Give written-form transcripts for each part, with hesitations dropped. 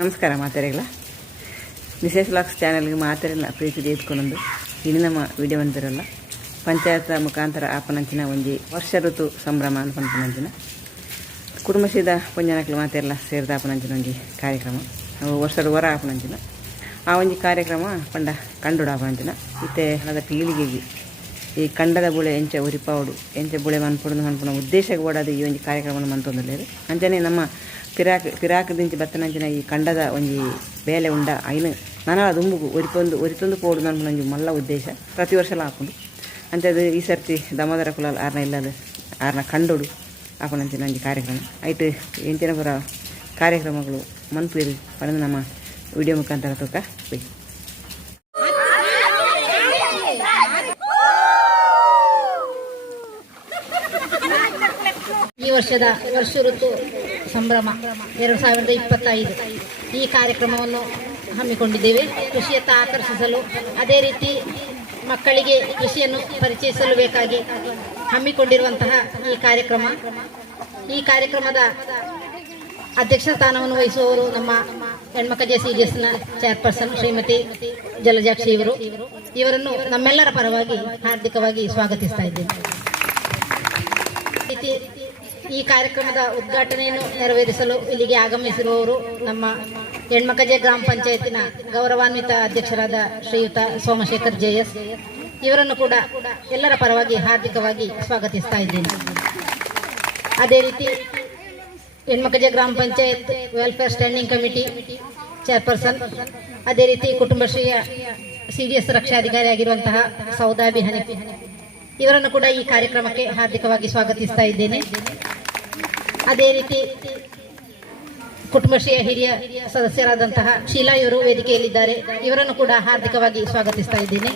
ನಮಸ್ಕಾರ ಮಾತೆರೆಗಳ ನಿಶೇಷ್ ವ್ಲಾಗ್ಸ್ ಚಾನಲ್ಗೆ ಮಾತೆರೆಲ್ಲ ಪ್ರೀತಿ ಎತ್ಕೊಂಡು ಇನ್ನು ನಮ್ಮ ವಿಡಿಯೋ ಬಂದಿರಲ್ಲ ಪಂಚಾಯತ್ ಮುಖಾಂತರ ಆಪನಂಚಿನ ಒಂಜಿ ವರ್ಷ ಋತು ಸಂಭ್ರಮ ಅಂತ ಪಂಪನಂಚಿನ ಕುಟುಂಬಶೀದ ಪಂಜನಕ್ಲು ಮಾತೆರೆಲ್ಲ ಸೇರಿದ ಆಪನಂಚಿನ ಒಂಜಿ ಕಾರ್ಯಕ್ರಮ ವರ್ಷದ ಹೊರ ಆಪನಂಚಿನ ಆ ಒಂಜಿ ಕಾರ್ಯಕ್ರಮ ಪಂಡ ಕಂಡುಡ ಆಪನಂಚಿನ ಇತ್ತೆ ಅದ ಪೀಳಿಗೆಗೆ ಈ ಕಂಡದ ಬುಳೆ ಎಂಚ ಉರಿಪಾವುಡು ಎಂಚ ಬುಳೆ ಮನ್ಪುಡು ಮನ್ಪುನ ಉದ್ದೇಶಕ್ಕೆ ಓಡೋದು ಈ ಒಂಜಿ ಕಾರ್ಯಕ್ರಮ ಮಂತೊಂದುಲ್ಲೇರು ಅಂಚನೆ ನಮ್ಮ ಪಿರಾಕ್ ದಿಂಚಿ ಬತ್ತನಂಚಿನ ಈ ಕಂಡದ ಒಂಜಿ ಬೇಲೆ ಉಂಡ ಐನು ನನಗ ದುಂಬುಗು ಒರಿತೊಂದು ಪೋಡು ನನ್ಪುನ ಒಂಜಿ ಮಲ್ಲ ಉದ್ದೇಶ ಪ್ರತಿ ವರ್ಷಲ ಹಾಕೊಂಡು ಅಂಚದು ಈ ಸರ್ತಿ ದಾಮೋದರ ಕುಲಾಲ್ ಆರ್ನ ಇಲ್ಲದ ಆರ್ನ ಕಂಡೋಡು ಹಾಕೊಂಡಂಚಿನ ಒಂಜಿ ಕಾರ್ಯಕ್ರಮ ಐಟು ಎಂಚಿನ ಪುರ ಕಾರ್ಯಕ್ರಮಗಳು ಮನ್ಪೇರಿ ಪಡೆದು ನಮ್ಮ ವಿಡಿಯೋ ಮುಖಾಂತರ ತೂಕ ಬೈ. ಈ ವರ್ಷದ ವರ್ಷ ಋತು ಸಂಭ್ರಮ 2025 ಈ ಕಾರ್ಯಕ್ರಮವನ್ನು ಹಮ್ಮಿಕೊಂಡಿದ್ದೇವೆ. ಕೃಷಿಯತ್ತ ಆಕರ್ಷಿಸಲು, ಅದೇ ರೀತಿ ಮಕ್ಕಳಿಗೆ ಕೃಷಿಯನ್ನು ಪರಿಚಯಿಸಲು ಬೇಕಾಗಿ ಹಮ್ಮಿಕೊಂಡಿರುವಂತಹ ಈ ಕಾರ್ಯಕ್ರಮದ ಅಧ್ಯಕ್ಷ ಸ್ಥಾನವನ್ನು ವಹಿಸುವವರು ನಮ್ಮ ಹೆಣ್ಮಕ್ಕಜೆ CDSನ ಚೇರ್ಪರ್ಸನ್ ಶ್ರೀಮತಿ ಜಲಜಾಕ್ಷಿ ಇವರನ್ನು ನಮ್ಮೆಲ್ಲರ ಪರವಾಗಿ ಹಾರ್ದಿಕವಾಗಿ ಸ್ವಾಗತಿಸ್ತಾ ಇದ್ದೇನೆ. ಈ ಕಾರ್ಯಕ್ರಮದ ಉದ್ಘಾಟನೆಯನ್ನು ನೆರವೇರಿಸಲು ಇಲ್ಲಿಗೆ ಆಗಮಿಸಿರುವವರು ನಮ್ಮ ಹೆಣ್ಮಕ್ಕಜೆ ಗ್ರಾಮ ಪಂಚಾಯತಿನ ಗೌರವಾನ್ವಿತ ಅಧ್ಯಕ್ಷರಾದ ಶ್ರೀಯುತ ಸೋಮಶೇಖರ್ JS ಇವರನ್ನು ಕೂಡ ಎಲ್ಲರ ಪರವಾಗಿ ಹಾರ್ದಿಕವಾಗಿ ಸ್ವಾಗತಿಸ್ತಾ ಇದ್ದೇನೆ. ಅದೇ ರೀತಿ ಹೆಣ್ಮಕ್ಕಜೆ ಗ್ರಾಮ panchayat welfare standing committee chairperson, ಅದೇ ರೀತಿ ಕುಟುಂಬಶ್ರೀಯ CDS ರಕ್ಷಾಧಿಕಾರಿಯಾಗಿರುವಂತಹ ಸೌದಾಬಿ ಹನೀಫ್ ಇವರನ್ನು ಕೂಡ ಈ ಕಾರ್ಯಕ್ರಮಕ್ಕೆ ಹಾರ್ದಿಕವಾಗಿ ಸ್ವಾಗತಿಸ್ತಾ ಇದ್ದೇನೆ. ಅದೇ ರೀತಿ ಕುಟುಂಬಶ್ರೀಯ ಹಿರಿಯ ಸದಸ್ಯರಾದಂತಹ ಶೀಲಾ ಇವರು ವೇದಿಕೆಯಲ್ಲಿದ್ದಾರೆ, ಇವರನ್ನು ಕೂಡ ಹಾರ್ದಿಕವಾಗಿ ಸ್ವಾಗತಿಸ್ತಾ ಇದ್ದೇನೆ.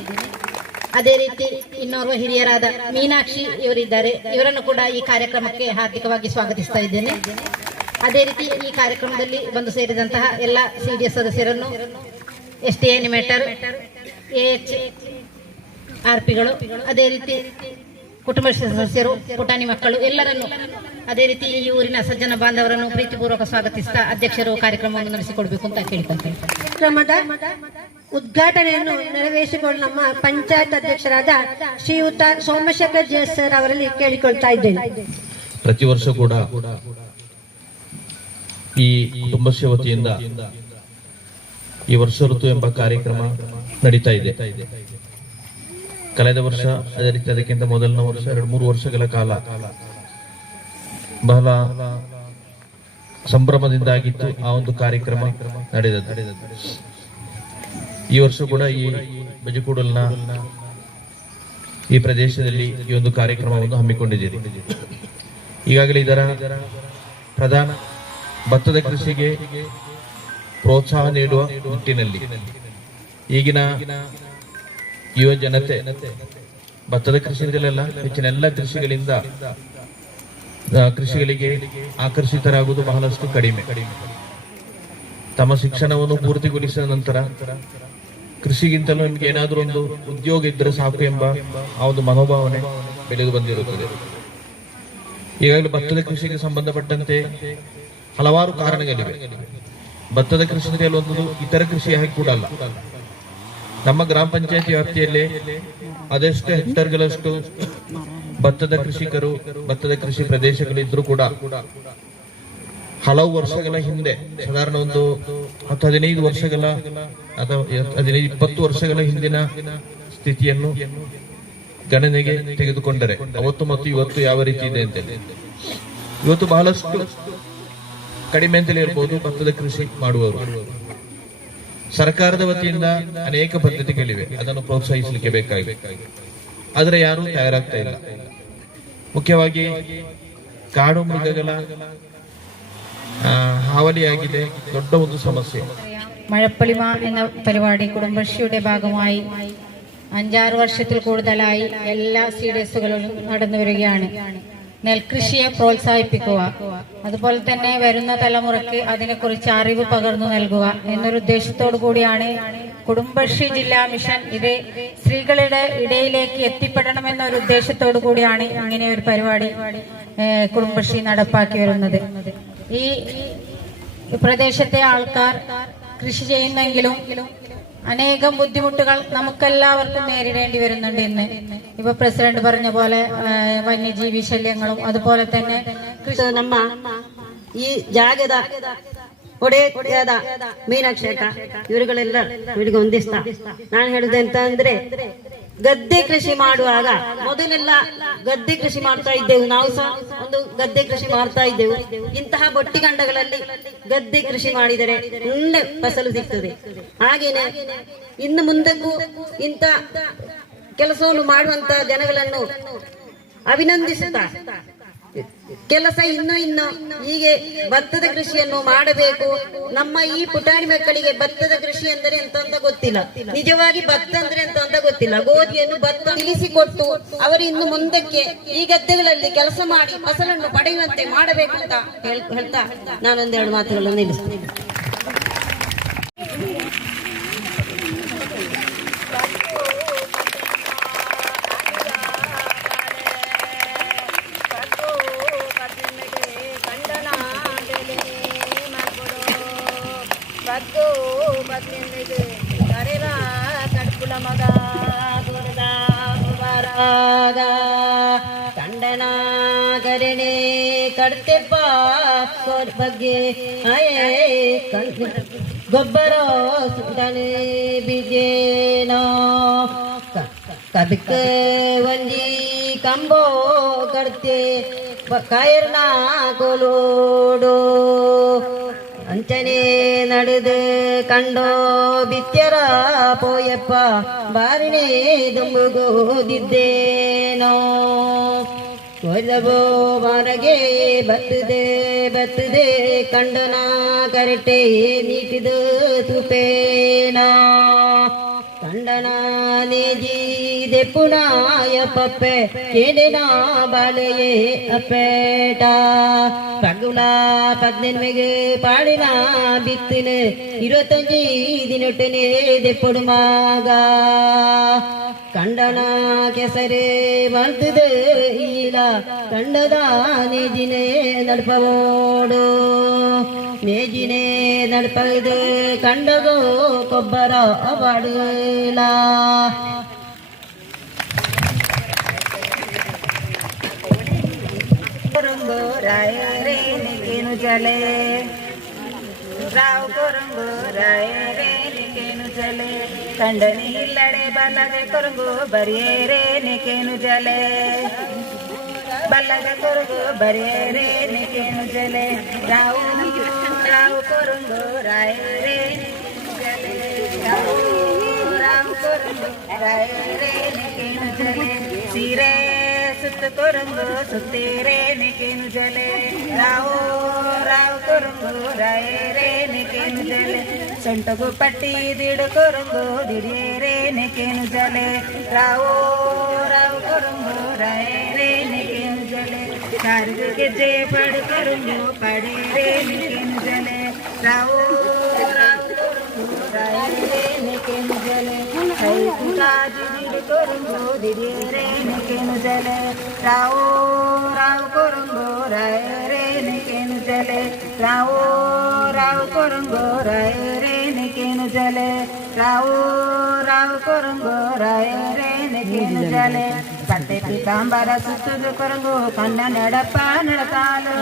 ಅದೇ ರೀತಿ ಇನ್ನೋರ್ವ ಹಿರಿಯರಾದ ಮೀನಾಕ್ಷಿ ಇವರಿದ್ದಾರೆ, ಇವರನ್ನು ಕೂಡ ಈ ಕಾರ್ಯಕ್ರಮಕ್ಕೆ ಹಾರ್ದಿಕವಾಗಿ ಸ್ವಾಗತಿಸ್ತಾ ಇದ್ದೇನೆ. ಅದೇ ರೀತಿ ಈ ಕಾರ್ಯಕ್ರಮದಲ್ಲಿ ಬಂದು ಸೇರಿದಂತಹ ಎಲ್ಲ CDS ಸದಸ್ಯರನ್ನು, ST ಅನಿಮೇಟರ್, AHRPಗಳು, ಅದೇ ರೀತಿ ಕುಟುಂಬ ಸದಸ್ಯರು, ಪುಟಾಣಿ ಮಕ್ಕಳು ಎಲ್ಲರನ್ನು, ಅದೇ ರೀತಿ ಈ ಊರಿನ ಸಜ್ಜನ ಬಾಂಧವರನ್ನು ಪ್ರೀತಿಪೂರ್ವಕ ಸ್ವಾಗತಿಸ್ತಾ ಅಧ್ಯಕ್ಷರು ಕಾರ್ಯಕ್ರಮವನ್ನು ನಡೆಸಿಕೊಡ್ಬೇಕು ಅಂತ ಕೇಳಿಕೊಳ್ತೇನೆ. ಕಾರ್ಯಕ್ರಮದ ಉದ್ಘಾಟನೆಯನ್ನು ನೆರವೇರಿಸಿಕೊಂಡು ನಮ್ಮ ಪಂಚಾಯತ್ ಅಧ್ಯಕ್ಷರಾದ ಶ್ರೀಯುತ ಸೋಮಶೇಖರ್ JS ಸರ್ ಅವರಲ್ಲಿ ಕೇಳಿಕೊಳ್ತಾ ಇದ್ದೇನೆ. ಪ್ರತಿ ವರ್ಷ ಕೂಡ ಈ ಕುಟುಂಬಶ್ರೀ ವತಿಯಿಂದ ಈ ವರ್ಷ ಋತು ಎಂಬ ಕಾರ್ಯಕ್ರಮ ನಡೀತಾ ಇದೆ. ಕಳೆದ ವರ್ಷ, ಅದೇ ರೀತಿ ಅದಕ್ಕಿಂತ ಮೊದಲನೇ ವರ್ಷ 2-3 ವರ್ಷಗಳ ಕಾಲ ಬಹಳ ಸಂಭ್ರಮದಿಂದಾಗಿತ್ತು ಆ ಒಂದು ಕಾರ್ಯಕ್ರಮ ನಡೆದದ್ದು. ಈ ವರ್ಷ ಕೂಡ ಈ ಬಜಿಕೂಡಲ್ನ ಈ ಪ್ರದೇಶದಲ್ಲಿ ಈ ಒಂದು ಕಾರ್ಯಕ್ರಮವನ್ನು ಹಮ್ಮಿಕೊಂಡಿದ್ದೀರಿ. ಈಗಾಗಲೇ ಇದರ ಪ್ರಧಾನ ಭತ್ತದ ಕೃಷಿಗೆ ಪ್ರೋತ್ಸಾಹ ನೀಡುವ ನಿಟ್ಟಿನಲ್ಲಿ ಈಗಿನ ಯುವ ಜನತೆ ಭತ್ತದ ಕೃಷಿಗಳಲ್ಲ, ಹೆಚ್ಚಿನ ಎಲ್ಲ ಕೃಷಿಗಳಿಗೆ ಆಕರ್ಷಿತರಾಗುವುದು ಬಹಳಷ್ಟು ಕಡಿಮೆ. ತಮ್ಮ ಶಿಕ್ಷಣವನ್ನು ಪೂರ್ತಿಗೊಳಿಸಿದ ನಂತರ ಕೃಷಿಗಿಂತಲೂ ನಿಮಗೆ ಏನಾದರೂ ಒಂದು ಉದ್ಯೋಗ ಇದ್ದರೆ ಸಾಕು ಎಂಬ ಆ ಒಂದು ಮನೋಭಾವನೆ ಬೆಳೆದು ಬಂದಿರುತ್ತದೆ. ಈಗಾಗಲೇ ಭತ್ತದ ಕೃಷಿಗೆ ಸಂಬಂಧಪಟ್ಟಂತೆ ಹಲವಾರು ಕಾರಣಗಳಿವೆ. ಭತ್ತದ ಕೃಷಿ ಒಂದು ಇತರ ಕೃಷಿ ಹಾಗೆ ಕೂಡ ಅಲ್ಲ. ನಮ್ಮ ಗ್ರಾಮ ಪಂಚಾಯತಿ ವ್ಯಾಪ್ತಿಯಲ್ಲಿ ಅದೆಷ್ಟು ಹೆಕ್ಟರ್ಗಳಷ್ಟು ಭತ್ತದ ಕೃಷಿಕರು, ಭತ್ತದ ಕೃಷಿ ಪ್ರದೇಶಗಳಿದ್ರೂ ಕೂಡ ಹಲವು ವರ್ಷಗಳ ಹಿಂದೆ, ಸಾಧಾರಣ ಒಂದು 10-15 ವರ್ಷಗಳ ಅಥವಾ 15-20 ವರ್ಷಗಳ ಹಿಂದಿನ ಸ್ಥಿತಿಯನ್ನು ಗಣನೆಗೆ ತೆಗೆದುಕೊಂಡರೆ ಅವತ್ತು ಮತ್ತು ಇವತ್ತು ಯಾವ ರೀತಿ ಇದೆ ಅಂತ, ಇವತ್ತು ಬಹಳಷ್ಟು ಕಡಿಮೆ ಅಂತಲೇ ಇರಬಹುದು ಭತ್ತದ ಕೃಷಿ ಮಾಡುವವರು. ಸರ್ಕಾರದ ವತಿಯಿಂದ ಅನೇಕ ಪದ್ಧತಿಗಳಿವೆ, ಅದನ್ನು ಪ್ರೋತ್ಸಾಹಿಸಲಿಕ್ಕೆ ಬೇಕಾಗಿದೆ, ಆದರೆ ಯಾರು ತಯಾರಾಗ್ತಾ ಇಲ್ಲ. ಮುಖ್ಯವಾಗಿ ಕಾಡು ಮೃಗಗಳ ಹಾವಳಿಯಾಗಿದೆ ദೊಡ್ಡ ಒಂದು സമസ്യ. മഴപ്പൊലിമ എന്ന പരിപാടി കുടുംബശ്രീയുടെ ഭാഗമായി 5-6 വർഷത്തിൽ കൂടുതലായി എല്ലാ CDSകളിലും നടന്നു വരികയാണ്. നെൽകൃഷിയെ പ്രോത്സാഹിപ്പിക്കുക, അതുപോലെ തന്നെ വരുന്ന തലമുറയ്ക്ക് അതിനെക്കുറിച്ച് അറിവ് പകർന്നു നൽകുക എന്നൊരു ഉദ്ദേശത്തോടു കൂടിയാണ് കുടുംബശ്രീ ജില്ലാ മിഷൻ ഇത് സ്ത്രീകളുടെ ഇടയിലേക്ക് എത്തിപ്പെടണമെന്നൊരു ഉദ്ദേശത്തോടു കൂടിയാണ് ഇങ്ങനെ ഒരു പരിപാടി കുടുംബശ്രീ നടപ്പാക്കി വരുന്നത്. ഈ ഈ പ്രദേശത്തെ ആൾക്കാർ കൃഷി ചെയ്യുന്നെങ്കിലും അനേകം ബുദ്ധിമുട്ടുകൾ നമുക്കെല്ലാവർക്കും നേരിടേണ്ടി വരുന്നുണ്ട് ഇന്ന്. ഇപ്പൊ പ്രസിഡന്റ് പറഞ്ഞ പോലെ വന്യജീവി ശല്യങ്ങളും അതുപോലെ തന്നെ ನಮ್ಮ ಈ ಜಾಗದ ಒಡೆಯದ ಮೀನಾಕ್ಷಿ ಅಕ್ಕ ಇವರುಗಳೆಲ್ಲ ಇವರಿಗೆ ಹೊಂದಿಸ್ತಾ ನಾನು ಹೇಳುದು ಎಂತ ಅಂದ್ರೆ, ಗದ್ದೆ ಕೃಷಿ ಮಾಡುವಾಗ ಮೊದಲೆಲ್ಲ ಗದ್ದೆ ಕೃಷಿ ಮಾಡ್ತಾ ಇದ್ದೆವು, ನಾವು ಸಹ ಒಂದು ಗದ್ದೆ ಕೃಷಿ ಮಾಡ್ತಾ ಇದ್ದೆವು. ಇಂತಹ ಬೊಟ್ಟಿಗಂಡಗಳಲ್ಲಿ ಗದ್ದೆ ಕೃಷಿ ಮಾಡಿದರೆ ಒಳ್ಳೆ ಫಸಲು ಸಿಗ್ತದೆ. ಹಾಗೇನೆ ಇನ್ನು ಮುಂದಕ್ಕೂ ಇಂಥ ಕೆಲಸವನ್ನು ಮಾಡುವಂತ ಜನಗಳನ್ನು ಅಭಿನಂದಿಸುತ್ತಾ ಕೆಲಸ ಇನ್ನು ಹೀಗೆ ಭತ್ತದ ಕೃಷಿಯನ್ನು ಮಾಡಬೇಕು. ನಮ್ಮ ಈ ಪುಟಾಣಿ ಮಕ್ಕಳಿಗೆ ಭತ್ತದ ಕೃಷಿ ಅಂದರೆ ಎಂತ ಅಂತ ಗೊತ್ತಿಲ್ಲ, ನಿಜವಾಗಿ ಭತ್ತ ಅಂದ್ರೆ ಎಂತ ಅಂತ ಗೊತ್ತಿಲ್ಲ. ಗೋಧಿಯನ್ನು ಭತ್ತ ತಿಳಿಸಿಕೊಟ್ಟು ಅವರು ಇನ್ನು ಮುಂದಕ್ಕೆ ಈ ಗದ್ದೆಗಳಲ್ಲಿ ಕೆಲಸ ಮಾಡಿ ಫಸಲನ್ನು ಪಡೆಯುವಂತೆ ಮಾಡಬೇಕು ಅಂತ ಹೇಳ್ತಾ ನಾನೊಂದೆರಡು ಮಾತುಗಳನ್ನು ನಿಲ್ಲಿಸ್ತೇನೆ. ಕಂಡನಾಗರಣೆ ಕಡ್ತೆ ಪಾಕೋರ್ ಬಗ್ಗೆ ಗೊಬ್ಬರ ಸುಂಟನೆ ಬಿಜೇನೋ ಕದಕ್ಕೆ ಒಂಜಿ ಕಂಬೋ ಕಡ್ತೆ ಕಾಯರ್ನ ಕೋಲೋಡು ಅಂಚನೆ ನಡೆದು ಕಂಡೋ ಬಿತ್ಯರ ಪೋಯಪ್ಪ ಬಾರಿಣೆ ದುಂಬುಗೋದಿದ್ದೇನೋ ಕೊರಬೋ ಬಾರಗೆ ಬತ್ತದೆ ಕಂಡನ ಕರೆಟೆ ನೀಟಿದು ತುಪೇನಾ ಕಂಡನ ನೇಜಿ ದೆಪ್ಪುನಾಯ ಪಪ್ಪೆ ಕೇಳಿನ ಬಾಳೆಯೇ ಅಪ್ಪೇಟ ಪಗುಲ 18 ಪಾಡಿನ ಬಿತ್ತಿನ 25 ದಿನೊಟ್ಟನೆ ದೆಪ್ಪುಡು ಮಗ ಕಂಡನ ಕೆಸರೆ ಬಂತದೆ ಇಲ್ಲ ಕಂಡದ ನೇಜಿನೇ ನಡ್ಪವೋಡು ನೇಜಿನೇ ನಡ್ಪದು ಕಂಡಗೋ ಕೊಬ್ಬರ ಬಾಡುಲ ಕೊರಂಗೋ ರಾಯರೇ ನಿಕೇನು ಜಲೆ ರಾವ್ ಕೊರಂಗೋ ರಾಯರೇ ನಿಕೇನು ಜಲೆ ಕಂಡನಿ ಇಲ್ಲಡೆ ಬಲ್ಲಗೆ ಕೊರಂಗು ಬರಿಯೇರೇ ನಿಕೇನು ಜಲೆ ಬಲ್ಲಗೆ ಕೊರಂಗು ಬರಿಯೇರೇ ನಿಕೇನು ಜಲೆ ರಾವ್ ಕೊರಂಗು ರಾಯರೇ ನಿಕೇನು ಜಲೆ ರಾವ್ ಕೊರಂಗು ರಾಯರೇ ನಿಕೇನು ಜಲೆ ಸೀರೆ ಸುತ್ತ ಕೊರಂಗು ಸುತ್ತೀರೇ ನಿಕೇನು ಜಲೆ ರಾವ್ ಕೊರಂಗು ರಾಯರೇ ನಿಕೇನು ಜಲೆ ಸೊಂಟಗು ಪಟ್ಟಿ ದಿಡು ಕೊರಂಗು ದಿಡಿಯೇರೇ ನಿಕೇನು ಜಲೆ ರಾವ್ ಕೊರಂಗು ರಾಯರೇ ನಿಕೇನು ಜಲೆ ಕಾರಿಗೆ ಗೆಜ್ಜೆ ಪಡು ಕೊರಂಗು ಪಡೇರೇ ನಿಕೇನು ಜಲೆ ರಾವ್ ಕೊರಂಗು ರಾಯರೇ ನಿಕೇನು ಜಲೆ ಕೈ ಕುಂಟಾಜಿ ದಿಡು ಕೊರಂಗು ದಿಡಿಯೇರೇ ನಿಕೇನು ಜಲೆ ರಾವ್ ಕೊರಂಗು ರಾಯರೇ ನಿಕೇನು ಜಲೆ ರಾವ್ ಕೊರಂಗು ರಾಯರೇ ನಿಕೇನು ಜಲೆ ರಾವ್ ಕೊರಂಗು ರಾಯರೇ ನಿಕೇನು ಜಲೆ ಪಟ್ಟೆ ಪೀತಾಂಬರ ಸುತ್ತುದು ಕೊರಂಗು ಕಣ್ಣ ನಡಪ್ಪ ನಡಕಾಲು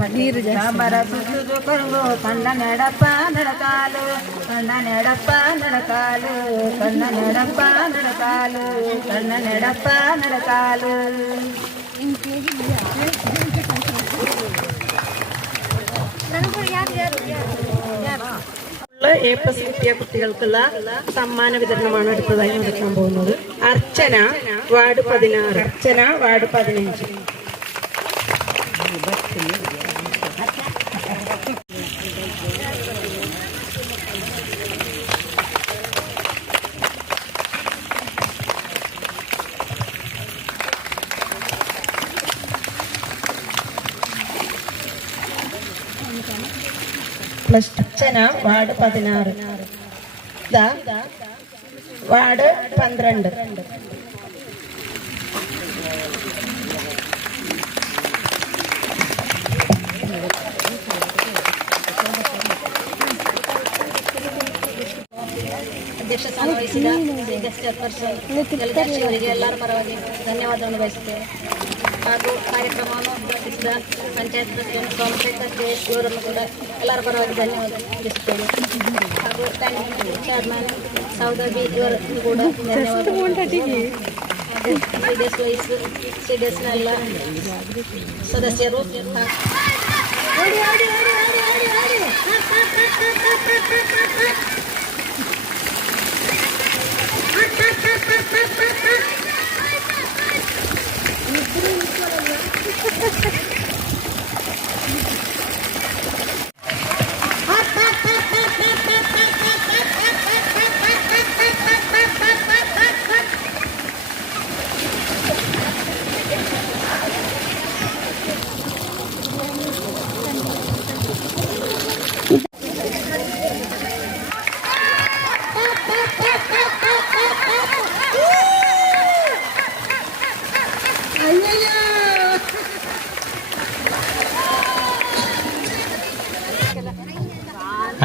ಪೀತಾಂಬರ ಸುತ್ತುದು ಕೊರಂಗು ಕಣ್ಣ ನಡಪ್ಪ ನಡಕಾಲು ಕಣ್ಣ ನಡಪ್ಪ ನಡಕಾಲು ಕಣ್ಣ ನಡಪ್ಪ ನಡಕಾಲು ಕಣ್ಣ ನಡಪ್ಪ ನಡಕಾಲು A+ കിട്ടിയ കുട്ടികൾക്കുള്ള സമ്മാന വിതരണമാണ് അടുത്തതായി നടക്കാൻ പോകുന്നത്. അർച്ചന വാർഡ് 16, അർച്ചന വാർഡ് 15. അർച്ചന വാർഡ് 16, വാർഡ് 12. ಅಧ್ಯಕ್ಷ ಸ್ಥಾನ ವಹಿಸಿದ ಗೆಸ್ಟ್ ಚೇರ್ಪರ್ಸನ್ ಜಲಜಾಕ್ಷಿ ಅವರಿಗೆ ಎಲ್ಲರ ಪರವಾಗಿ ಧನ್ಯವಾದವನ್ನು ಬಯಸುತ್ತೇವೆ. ಹಾಗೂ ಕಾರ್ಯಕ್ರಮವನ್ನು ಉದ್ಘಾಟಿಸಿದ ಪಂಚಾಯತ್ ಪ್ರೆಸಿಡೆಂಟ್ ಸೋಮಶೇಖರ್ ಕೆ ಇವರನ್ನು ಕೂಡ ಎಲ್ಲರ ಪರವಾಗಿ ಧನ್ಯವಾದ ತಿಳಿಸುತ್ತೇವೆ. ಹಾಗೂ ಚೇರ್ಮನ್ ಸೌದಬಿ ಇವರನ್ನು ಕೂಡ ಧನ್ಯವಾದ. ಸಿಡಿಎಸ್ನ ಎಲ್ಲ ಸದಸ್ಯರು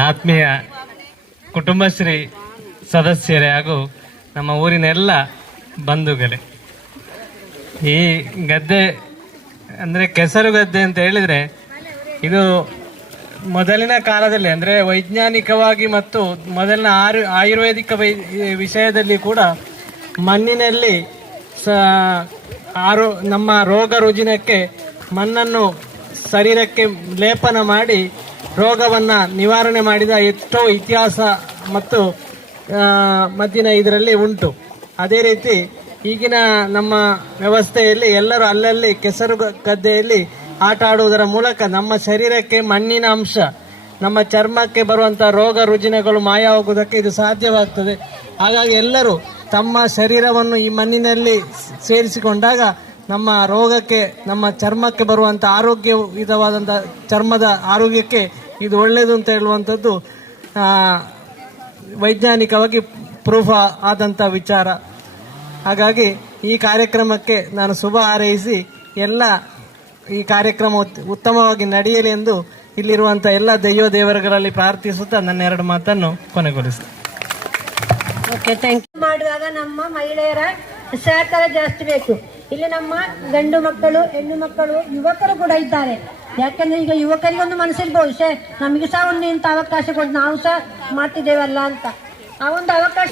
ಆತ್ಮೀಯ ಕುಟುಂಬಶ್ರೀ ಸದಸ್ಯರೇ ಹಾಗೂ ನಮ್ಮ ಊರಿನ ಎಲ್ಲ ಬಂಧುಗಳೇ, ಈ ಗದ್ದೆ ಅಂದರೆ ಕೆಸರು ಗದ್ದೆ ಅಂತ ಹೇಳಿದರೆ ಇದು ಮೊದಲಿನ ಕಾಲದಲ್ಲಿ ಅಂದರೆ ವೈಜ್ಞಾನಿಕವಾಗಿ ಮತ್ತು ಮೊದಲಿನ ಆಯುರ್ವೇದಿಕ ವಿಷಯದಲ್ಲಿ ಕೂಡ ಮಣ್ಣಿನಲ್ಲಿ ನಮ್ಮ ರೋಗ ರುಜಿನಕ್ಕೆ ಮಣ್ಣನ್ನು ಶರೀರಕ್ಕೆ ಲೇಪನ ಮಾಡಿ ರೋಗವನ್ನು ನಿವಾರಣೆ ಮಾಡಿದ ಎಷ್ಟೋ ಇತಿಹಾಸ ಮತ್ತು ಮದ್ದಿನ ಇದರಲ್ಲಿ ಉಂಟು. ಅದೇ ರೀತಿ ಈಗಿನ ನಮ್ಮ ವ್ಯವಸ್ಥೆಯಲ್ಲಿ ಎಲ್ಲರೂ ಅಲ್ಲಲ್ಲಿ ಕೆಸರು ಗದ್ದೆಯಲ್ಲಿ ಆಟ ಆಡುವುದರ ಮೂಲಕ ನಮ್ಮ ಶರೀರಕ್ಕೆ ಮಣ್ಣಿನ ಅಂಶ, ನಮ್ಮ ಚರ್ಮಕ್ಕೆ ಬರುವಂಥ ರೋಗ ರುಜಿನಗಳು ಮಾಯವಾಗುವುದಕ್ಕೆ ಇದು ಸಾಧ್ಯವಾಗ್ತದೆ. ಹಾಗಾಗಿ ಎಲ್ಲರೂ ತಮ್ಮ ಶರೀರವನ್ನು ಈ ಮಣ್ಣಿನಲ್ಲಿ ಸೇರಿಸಿಕೊಂಡಾಗ ನಮ್ಮ ರೋಗಕ್ಕೆ, ನಮ್ಮ ಚರ್ಮಕ್ಕೆ ಬರುವಂಥ ಆರೋಗ್ಯಯುತವಾದಂಥ ಚರ್ಮದ ಆರೋಗ್ಯಕ್ಕೆ ಇದು ಒಳ್ಳೆಯದು ಅಂತ ಹೇಳುವಂಥದ್ದು ವೈಜ್ಞಾನಿಕವಾಗಿ ಪ್ರೂಫ್ ಆದಂಥ ವಿಚಾರ. ಹಾಗಾಗಿ ಈ ಕಾರ್ಯಕ್ರಮಕ್ಕೆ ನಾನು ಶುಭ ಹಾರೈಸಿ ಎಲ್ಲ ಈ ಕಾರ್ಯಕ್ರಮ ಉತ್ತಮವಾಗಿ ನಡೆಯಲಿ ಎಂದು ಇಲ್ಲಿರುವಂಥ ಎಲ್ಲ ದೇವರುಗಳಲ್ಲಿ ಪ್ರಾರ್ಥಿಸುತ್ತಾ ನನ್ನ 2 ಮಾತನ್ನು ಕೊನೆಗೊಳಿಸ್ತೇನೆ. Okay, thank you. ಮಾಡುವಾಗ ನಮ್ಮ ಮಹಿಳೆಯರ ಸಹಕಾರ ಜಾಸ್ತಿ ಬೇಕು. ಇಲ್ಲಿ ನಮ್ಮ ಗಂಡು ಮಕ್ಕಳು, ಹೆಣ್ಣು ಮಕ್ಕಳು, ಯುವಕರು ಕೂಡ ಇದ್ದಾರೆ. ಯಾಕಂದ್ರೆ ಈಗ ಯುವಕರಿಗೊಂದು ಮನಸ್ಸಿರ್ಬೋದು, ನಮಗೆ ಸಹ ಒಂದು ಇಂಥ ಅವಕಾಶ ಕೊಟ್ಟು ನಾವು ಸಹ ಮಾಡ್ತಿದ್ದೇವಲ್ಲ ಅಂತ ಆ ಒಂದು ಅವಕಾಶ.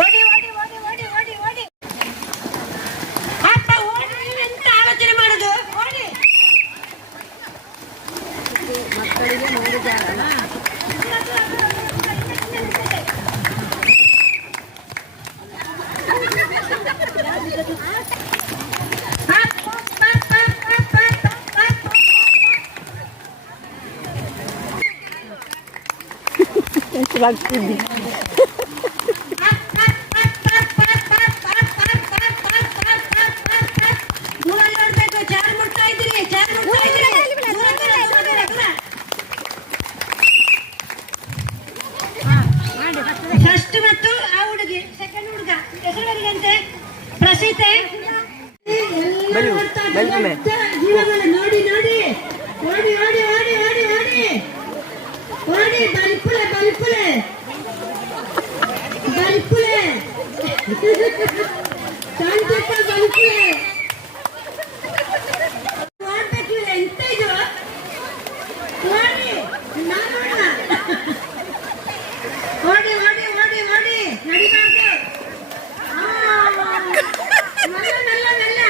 ಓಡಿ ಓಡಿ ಓಡಿ ಓಡಿ ಓಡಿ ಓಡಿ ಅಪ್ಪ ಓಡಿ, ಎಂತ ಆಲೋಚನೆ ಮಾಡುದು? ಓಡಿ. ಮಕ್ಕಳಿಗೆ ನೋಡಿದಾರಲ್ಲ ಫಸ್ಟ್ ಮತ್ತು ಆ ಹುಡುಗಿ ಸೆಕೆಂಡ್ ಹುಡುಗ ಹೆಸರುವರಿಗಂತೆ ಪ್ರಸೀತೆ ಜೀವಗಳು ನೋಡಿ ನೋಡಿ ಓಡಿ ಓಡಿ ಓಡಿ ಓಡಿ ಓಡಿ ಓಡಿ ಬಲ್ಪುಲೆ ಬಲ್ಪುಲೆ ಬಲ್ಪುಲೆ ಶಾಂತಕ್ಕ ಬಲ್ಪುಲೆ ಓಡ್ಬೇಕಿಲ್ಲ. ಎಂತ ಇದು? ಓಡಿ ನಾನು ಓಡಿ ಓಡಿ ಓಡಿ ಓಡಿ ನಡಿಬಾರ್ದು. ಮೆಲ್ಲ ಮೆಲ್ಲ ಮೆಲ್ಲ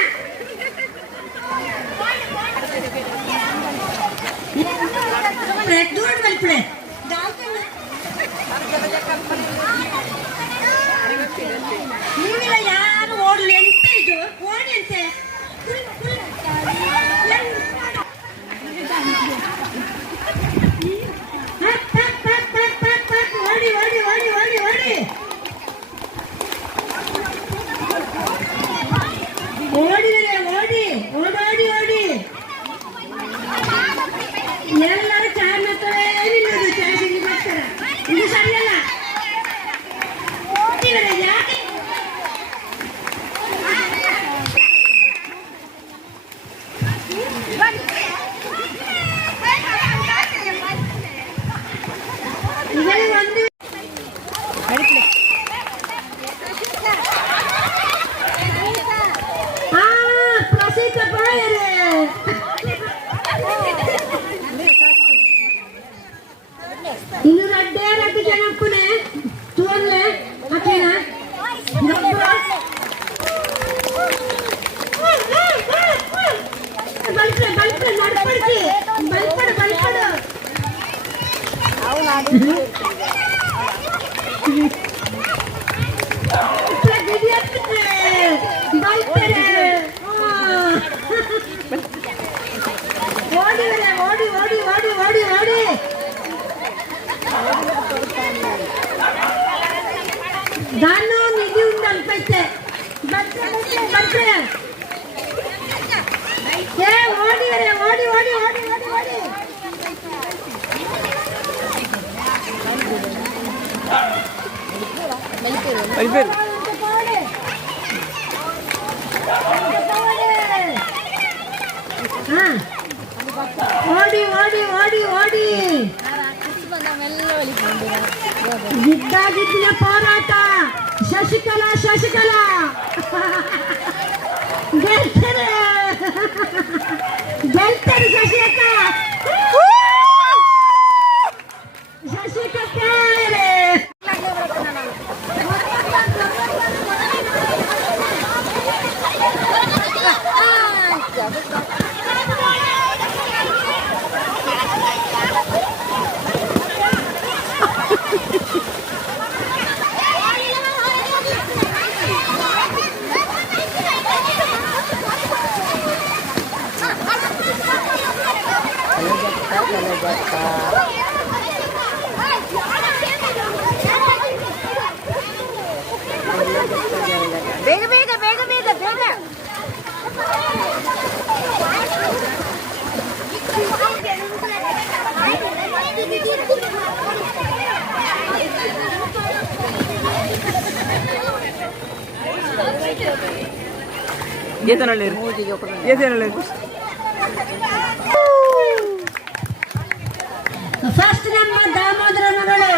ದೂರ ಬಲ್ಪುಳೆ ನೀವಿಲ್ಲ ಯಾರು ಓಡ್ಲಿ. ಎಂತ ಇದು? ಓಡಿ ಅಂತೆ. ಓಡಿ ಓಡಿ ಓಡಿ ಓಡಿ ಓಡಿ ಓಡಿದರೆ ಓಡಿ ಓಡೋಡಿ ಓಡಿ ಎಲ್ಲ నడపడికి బల్పడు బల్పడు ఇట్లా వీడియో బల్పడే ఓడి ఓడి ఓడి ఓడి ఓడి ఓడి దాన్ని నిధి ఉంది అనిపిస్తే ఓడి ఓడి ఓడి ఓడి ఓడి ఓడి ఓడి ఓడి ఓడి ఓడి గిద్దిన పోరాಟ శశికళ శశికళ ಗೆಲ್ತಾರೆ ಗೆಲ್ತಾರೆ ಶಶಿಕ ಶಶಿಕ ಬೇಗ ಬೇಗ ಬೇಗ ಬೇಗ ಬೇಗ ಫಸ್ಟ್ ನಮ್ಮ ದಾಮೋದರ ಮಗಳು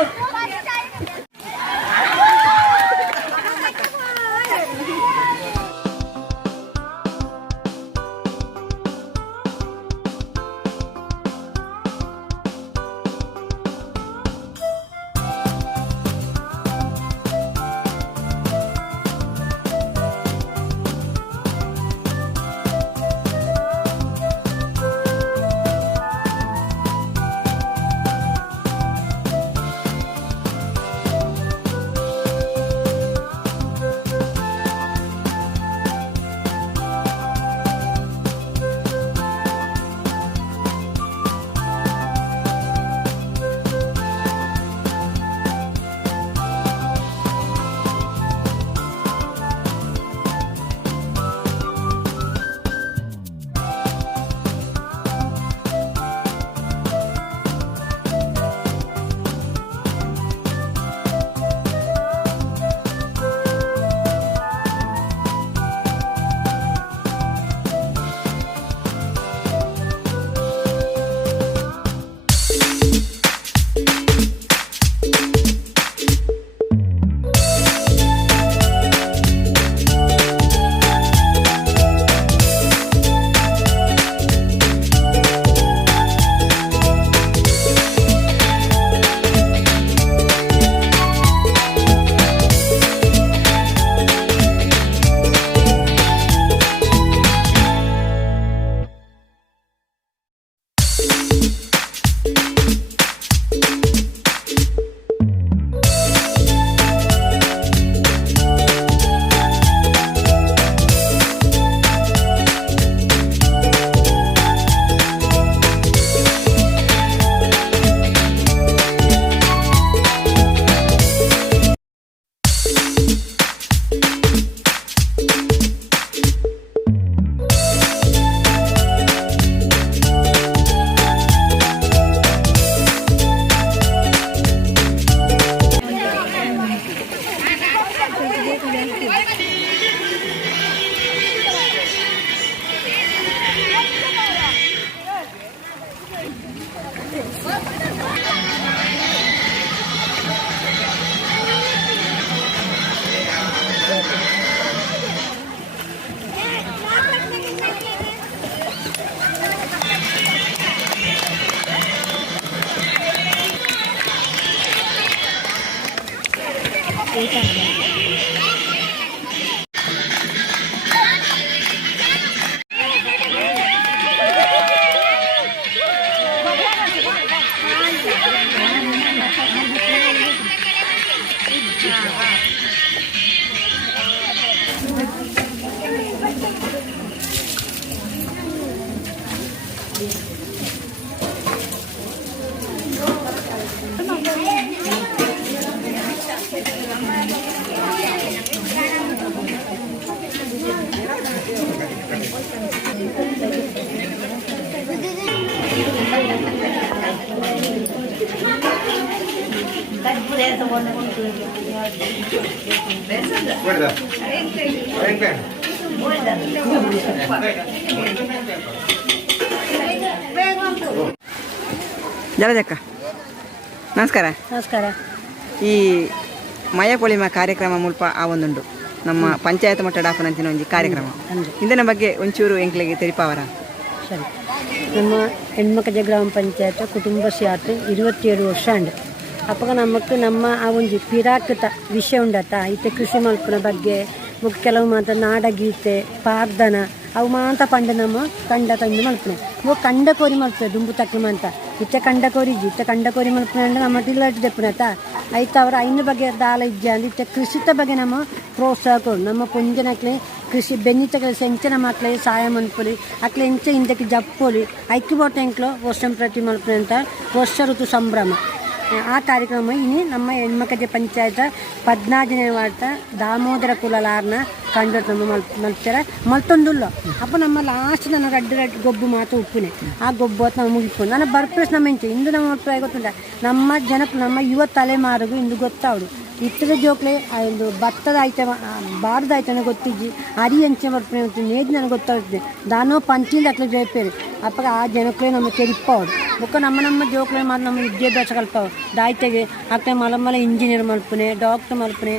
ಜಲಜಕ್ಕ ನಮಸ್ಕಾರ. ನಮಸ್ಕಾರ. ಈ ಮಯಪೊಳಿಮ ಕಾರ್ಯಕ್ರಮ ಮುಲ್ಪ ಆ ಒಂದುಂಡು ನಮ್ಮ ಪಂಚಾಯತ್ ಮಟ್ಟದ ಆಪನಂಚಿನ ಒಂದು ಕಾರ್ಯಕ್ರಮ ಇಂದಿನ ಬಗ್ಗೆ ಒಂಚೂರು ಎಂಕ್ಲೆಗೆ ತೆರಿಪಾವರ. ಸರಿ, ನಮ್ಮ ಹೆಣ್ಮಕ್ಕಳ ಗ್ರಾಮ ಪಂಚಾಯತ್ ಕುಟುಂಬಶ್ರೀ ಆತು 27 ವರ್ಷ ಉಂಡು. ಅಪ್ಪ ನಮಕ್ ನಮ್ಮ ಆ ಒಂದು ಪಿರಾಕೃತ ವಿಷಯ ಉಂಡತ್ತ ಇತ್ತೆ ಕೃಷಿ ಮಲ್ಪನ ಬಗ್ಗೆ ಕೆಲವು ಮಾತ್ರ ನಾಡಗೀತೆ ಪಾರ್ದನ ಅವು ಮಾತ ಪಂಡ ನಮ್ಮ ಕಂಡ ತಂದು ಮಲ್ಪನೆ ಕಂಡ ಕೋರಿ ಮಲ್ಪನೆ ದುಂಬು ತಕ್ಕ ಅಂತ ಇತ್ತೆ ಕಂಡ ಕೋರಿಜಿ ಇತ್ತೆ ಕಂಡ ಕೋರಿ ಮಲ್ಪನೆ ಅಂದ್ರೆ ನಮ್ಮ ಟಿಲ್ಲಟ್ ದೆಪ್ಪನತ್ತ ಆಯ್ತು ಅವ್ರ ಐನ ಬಗ್ಗೆ ದಾಲ ಇಜ್ಜ ಅಂದ್ರೆ ಇತ್ತೆ ಕೃಷಿತ ಬಗ್ಗೆ ನಮ್ಮ ಪ್ರೋತ್ಸಾಹ ಕೊಡು. ನಮ್ಮ ಪುಂಜನಕ್ಲೆ ಕೃಷಿ ಬೆನ್ನಿತ ಕೆಲಸ ಎಂಚನ ಮಕ್ಕಳಿಗೆ ಸಹಾಯ ಮನ್ಪೊಲಿ ಅಕ್ಲೆ ಎಂಚ ಹಿಂದಕ್ಕೆ ಜಪ್ಪೊಲಿ ಐಕ್ಯ ಬೋಟ ಎಂಕ್ಲು ವರ್ಷಂ ಪ್ರತಿ ಮಲ್ಪನೆ ಅಂತ ವರ್ಷ ಋತು ಸಂಭ್ರಮ ಆ ಕಾರ್ಯಕ್ರಮ ಇನ್ನು ನಮ್ಮ ಹೆಣ್ಮಕ್ಕಳ ಪಂಚಾಯತ್ 14ನೇ ವಾರ್ಡ ದಾಮೋದರ ಕುಲಲಾರ್ನ ಕಂಡು ನಮ್ಮ ಮಲ್ಪರ ಮಲ್ತೊಂದುಲ್ಲ ಅಪ್ಪ ನಮ್ಮ ಲಾಸ್ಟ್ ನನ್ನ ರಡ್ಡು ಗೊಬ್ಬು ಮಾತು ಉಪ್ಪುನೆ ಆ ಗೊಬ್ಬು ಹೊತ್ತು ನಾವು ಮುಗಿಸ್ಕೊಂಡು ನನ್ನ ಬರ್ಪ್ರೆಸ್ ನಮ್ಮ ಎಂಚು ಇಂದು ನಮ್ಮ ಅಭಿಪ್ರಾಯ ಗೊತ್ತುಂಟ ನಮ್ಮ ಜನಕ್ಕೆ ನಮ್ಮ ಯುವ ತಲೆಮಾರಿಗೂ ಇಂದು ಗೊತ್ತಾವಡು ಇಟ್ಟದ ಜೋಕ್ಲೆ ಒಂದು ಭತ್ತದ ಐಟಮ್ ಬಾರದ ಐಟಮ್ ಗೊತ್ತಿಜ್ಜಿ ಅರಿ ಅಂಚೆ ಬರ್ಪಣೆ ಅಂತ ನೇಜ್ ನನಗೆ ಗೊತ್ತಾಗ್ತದೆ ದಾನೋ ಪಂಚಿಂದ ಅಕ್ಲೆ ಜಯಪೇರಿ ಅಪ್ಪ ಆ ಜನಕ್ಲೆ ನಮ್ಮ ಕೆರಿಪ್ಪವ್ರು ಬುಕ್ಕ ನಮ್ಮ ಜೋಕ್ಲೆ ಮಾಡಿ ನಮ್ಮ ವಿದ್ಯಾಭ್ಯಾಸ ಕಲ್ಪವು ದಾಯ್ತೆಗೆ ಅಕ್ಲೆ ಮಲ ಇಂಜಿನಿಯರ್ ಮಲ್ಪನೆ ಡಾಕ್ಟರ್ ಮಲ್ಪನೆ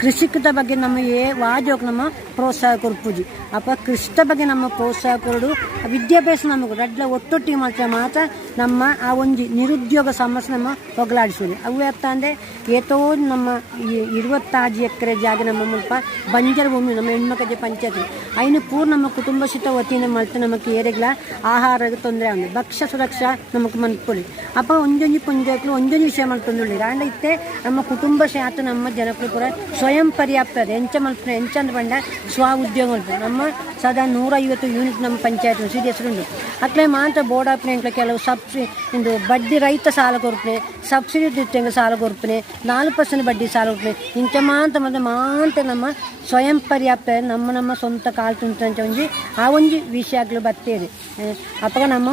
ಕೃಷಿಕದ ಬಗ್ಗೆ ನಮ್ಮ ವಾ ಜೋಕ್ ನಮ್ಮ ಪ್ರೋತ್ಸಾಹ ಕೊಡ್ಪುಜಿ ಅಪ್ಪ ಕೃಷಿತ ಬಗ್ಗೆ ನಮ್ಮ ಪ್ರೋತ್ಸಾಹ ಕೊಡು ವಿದ್ಯಾಭ್ಯಾಸ ನಮಗೆ ರಡ್ಲ ಒಟ್ಟೊಟ್ಟಿಗೆ ಮಾಡ್ತಾ ಮಾತ್ರ ನಮ್ಮ ಆ ಒಂದು ನಿರುದ್ಯೋಗ ಸಮಸ್ಯೆ ನಮ್ಮ ಹೋಗಲಾಡಿಸೋದು ಅವು ಅರ್ಥ ಅಂದರೆ ಏತೋ ನಮ್ಮ 26 ಎಕರೆ ಜಾಗ ನಮ್ಮ ಮುಲ್ಪ ಬಂಜರ ಭೂಮಿ ನಮ್ಮ ಹೆಣ್ಮಕ್ಕಳ ಪಂಚಾಯತ್ ಐನು ಪೂರ್ ನಮ್ಮ ಕುಟುಂಬಶಿತ ವತಿಯಿಂದ ಮಲ್ತ ನಮಗೆ ಏರೆಗ್ಲ ಆಹಾರ ತೊಂದರೆ ಆಗ ಭಕ್ಷ್ಯ ಸುರಕ್ಷಾ ನಮಗೆ ಮನ್ಪೊಲಿ ಅಪ್ಪ ಒಂದೊಂದು ಪುಂಜಕ್ಲು ಒಂದೊಂದು ವಿಷಯ ಮಲ್ತೊಂದುಳ್ಳಿ ರಾಂಡ ಇತ್ತೆ ನಮ್ಮ ಕುಟುಂಬ ಶಾತ ನಮ್ಮ ಜನಕ್ಕಳು ಪೂರ ಸ್ವಯಂ ಪರ್ಯಾಪ್ತ ಅದು ಎಂಚ ಮಲ್ಪನೆ ಎಂಚ ಅಂದ್ ಬಂಡ ಸ್ವ ಉದ್ಯೋಗ ಮಲ್ಪನೆ ನಮ್ಮ ಸದಾ 150 ಯೂನಿಟ್ ನಮ್ಮ ಪಂಚಾಯತ್ ಹೆಸರುಂಡು ಅಕ್ಲೆ ಮಾತ್ರ ಬೋರ್ಡ್ ಆಪ್ನೆ ಎಂಕ್ಲೆ ಕೆಲವು ಇದು ಬಡ್ಡಿ ರೈತ ಸಾಲ ಕೊರ್ಪನೆ ಸಬ್ಸಿಡಿ ತಿಟ್ಟಂಗೆ ಸಾಲ ಕೊರ್ಪನೆ 4% ಬಡ್ಡಿ ಸಾಲ ಕೊರ್ಪನೆ ಇಂಚ ಮಾಂತ ನಮ್ಮ ಸ್ವಯಂ ಪರ್ಯಾಪ್ತ ನಮ್ಮ ಸ್ವಂತ ಕಾಲು ತುಂಟಂಚ ಒಂಜಿ ಆ ಒಂಜಿ ವಿಷಯಗಳು ಬರ್ತೇವೆ ಅಪ್ಪ ನಮ್ಮ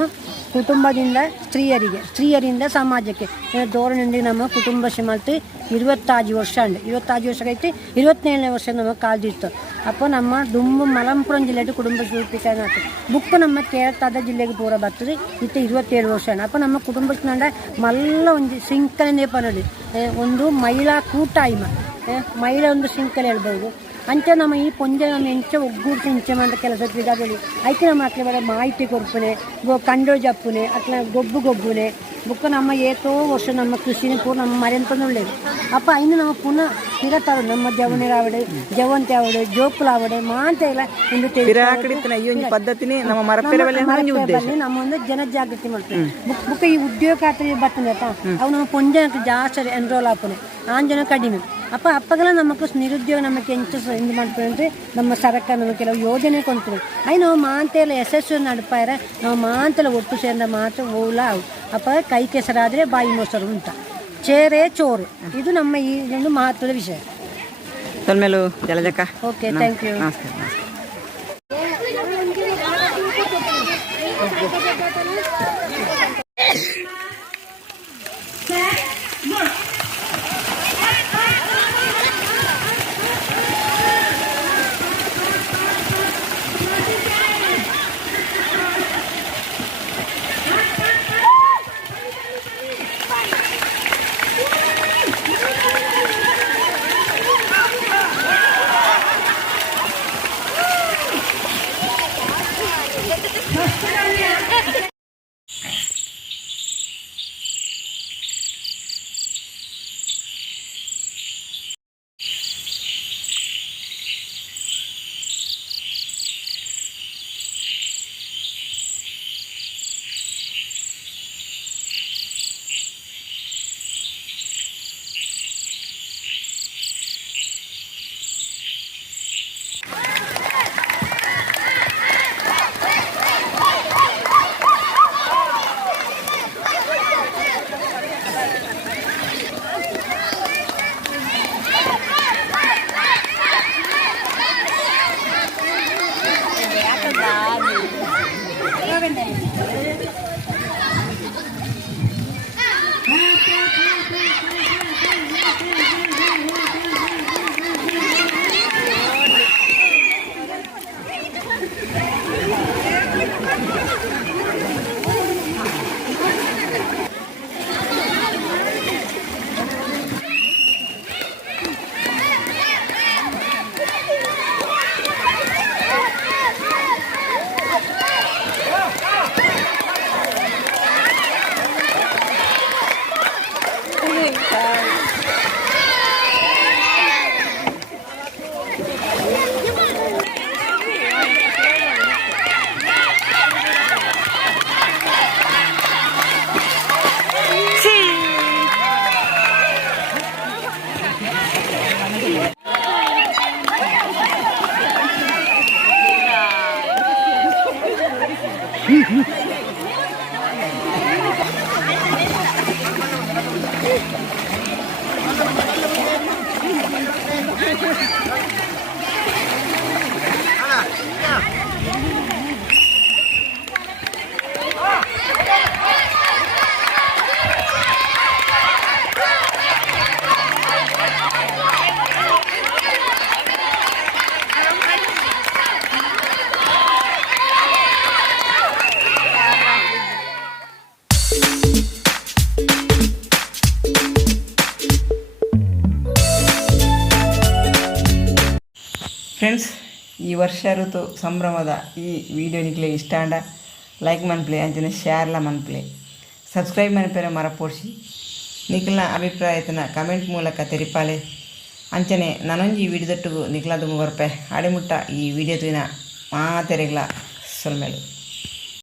ಕುಟುಂಬದಿಂದ ಸ್ತ್ರೀಯರಿಂದ ಸಮಾಜಕ್ಕೆ ಧೋರಣೆ ನಮ್ಮ ಕುಟುಂಬ ಶ್ರೀಮಂತ 26 ವರ್ಷ ಉಂಡು 26 ವರ್ಷ ಐತಿ 27ನೇ ವರ್ಷ ನಮಗೆ ಕಾಲ್ದಿತ್ತು ಅಪ್ಪ ನಮ್ಮ ದುಂಬು ಮಲಂಪುರಂ ಜಿಲ್ಲೆ ಕುಟುಂಬ ರೂಪಿಕಾನ ಬುಕ್ ನಮ್ಮ ಕೇರಳದ ಜಿಲ್ಲೆಗೆ ದೂರ ಬರ್ತದೆ ಇತ್ತು 27 ವರ್ಷ ಅಪ್ಪ ನಮ್ಮ ಕುಟುಂಬಕ್ಕೆ ಮಲ್ಲ ಒಂದು ಶೃಂಖಲೆ ಪನೋಡಿ ಒಂದು ಮಹಿಳಾ ಕೂಟಾಯ್ಮ ಮಹಿಳಾ ಒಂದು ಶೃಂಖಲೆ ಹೇಳ್ಬೋದು ಅಂಚೆ ನಮ್ಮ ಈ ಪೊಂಜೆ ನಮ್ಮ ಎಂಚ ಒಗ್ಗೂಡ್ಸಿ ಇಂಚೆ ಅಂತ ಕೆಲಸ ಇದಾಗಲಿ ಐಕೆ ನಮ್ಮ ಅಕ್ಲೆ ಬೇಡ ಮಾಹಿತಿ ಕೊಡ್ಪುನೆ ಕಂಡೋ ಜಪ್ಪುನೆ ಅಕ್ಲೆ ಗೊಬ್ಬುನೆ ಬುಕ್ಕ ನಮ್ಮ ಏತೋ ವರ್ಷ ನಮ್ಮ ಕೃಷಿನ ಪೂರ ನಮ್ಮ ಮರೆಂತಂದು ಒಳ್ಳೇದು ಅಪ್ಪ ಇನ್ನು ನಮ್ಮ ಪುನಃ ತಿರತಾರು ನಮ್ಮ ಜವನಿರಾವಡೆ ಜವಂತಿ ಆವಡೆ ಜೋಕುಲ ಆವಡೆ ಮಾಂತ ಇಲ್ಲ ಎಂದು ಪದ್ಧತಿನೇ ನಮ್ಮ ನಮ್ಮ ಒಂದು ಜನಜಾಗೃತಿ ಮಾಡ್ತೇವೆ ಬುಕ್ಕ ಈ ಉದ್ಯೋಗ ಖಾತ್ರಿ ಬರ್ತದೆ ಅವು ನಮ್ಮ ಪೊಂಜನಕ್ಕೆ ಜಾಸ್ತಿ ಎನ್ರೋಲ್ ಆಪನೆ ಆಂಜನ ಕಡಿಮೆ ಅಪ್ಪಗೆಲ್ಲ ನಮಕ್ ನಿರುದ್ಯೋಗ ನಮಗೆ ಎಂಚ ಇದು ಮಾಡ್ತೀವಿ ಅಂದರೆ ನಮ್ಮ ಸರ್ಕಾರ ನಮಗೆ ಕೆಲವು ಯೋಜನೆ ಕೊಂತೀವಿ ನಾವು ಮಾಂತೆಲ್ಲ ಯಶಸ್ವಿ ನಡ್ಪಾರ ನಾವು ಮಾಂತೆಲ್ಲ ಒಟ್ಟು ಸೇರಿದ ಮಾತ್ರ ಓಲ ಅವು ಅಪ್ಪ ಕೈ ಕೆಸರಾದರೆ ಬಾಯಿ ಮೊಸರು ಅಂತ ಚೇರೆ ಚೋರು ಇದು ನಮ್ಮ ಈ ಒಂದು ಮಹತ್ವದ ವಿಷಯ. ಜಲಜಕ್ಕ ಓಕೆ, ಥ್ಯಾಂಕ್ ಯು. ನಮಸ್ಕಾರ. ಫ್ರೆಂಡ್ಸ್, ಈ ವರ್ಷ ಋತು ಸಂಭ್ರಮದ ಈ ವಿಡಿಯೋ ನಿಕ್ಲೆ ಇಷ್ಟ ಅಂಡ ಲೈಕ್ ಮನ್ಪ್ಲೆ ಅಂಚನೆ ಶೇರ್ಲ ಮನ್ಪ್ಲೆ ಸಬ್ಸ್ಕ್ರೈಬ್ ಮನ್ಪೇರೆ ಮರಪೋಡ್ಸಿ ನಿಖಲ್ನ ಅಭಿಪ್ರಾಯತನ ಕಮೆಂಟ್ ಮೂಲಕ ತೆರಿಪಾಲೆ ಅಂಚನೆ ನಾನೊಂಜಿ ವಿಡಿಯೋದೊಟ್ಟಿಗೂ ನಿಖಲಾದ ಮುಗರ್ಪೆ ಅಡಿಮುಟ್ಟ ಈ ವಿಡಿಯೋ ತುಯಿನ ಮಾತೆರೆಗ್ಲ ಸೊಲ್ಮೆಲು.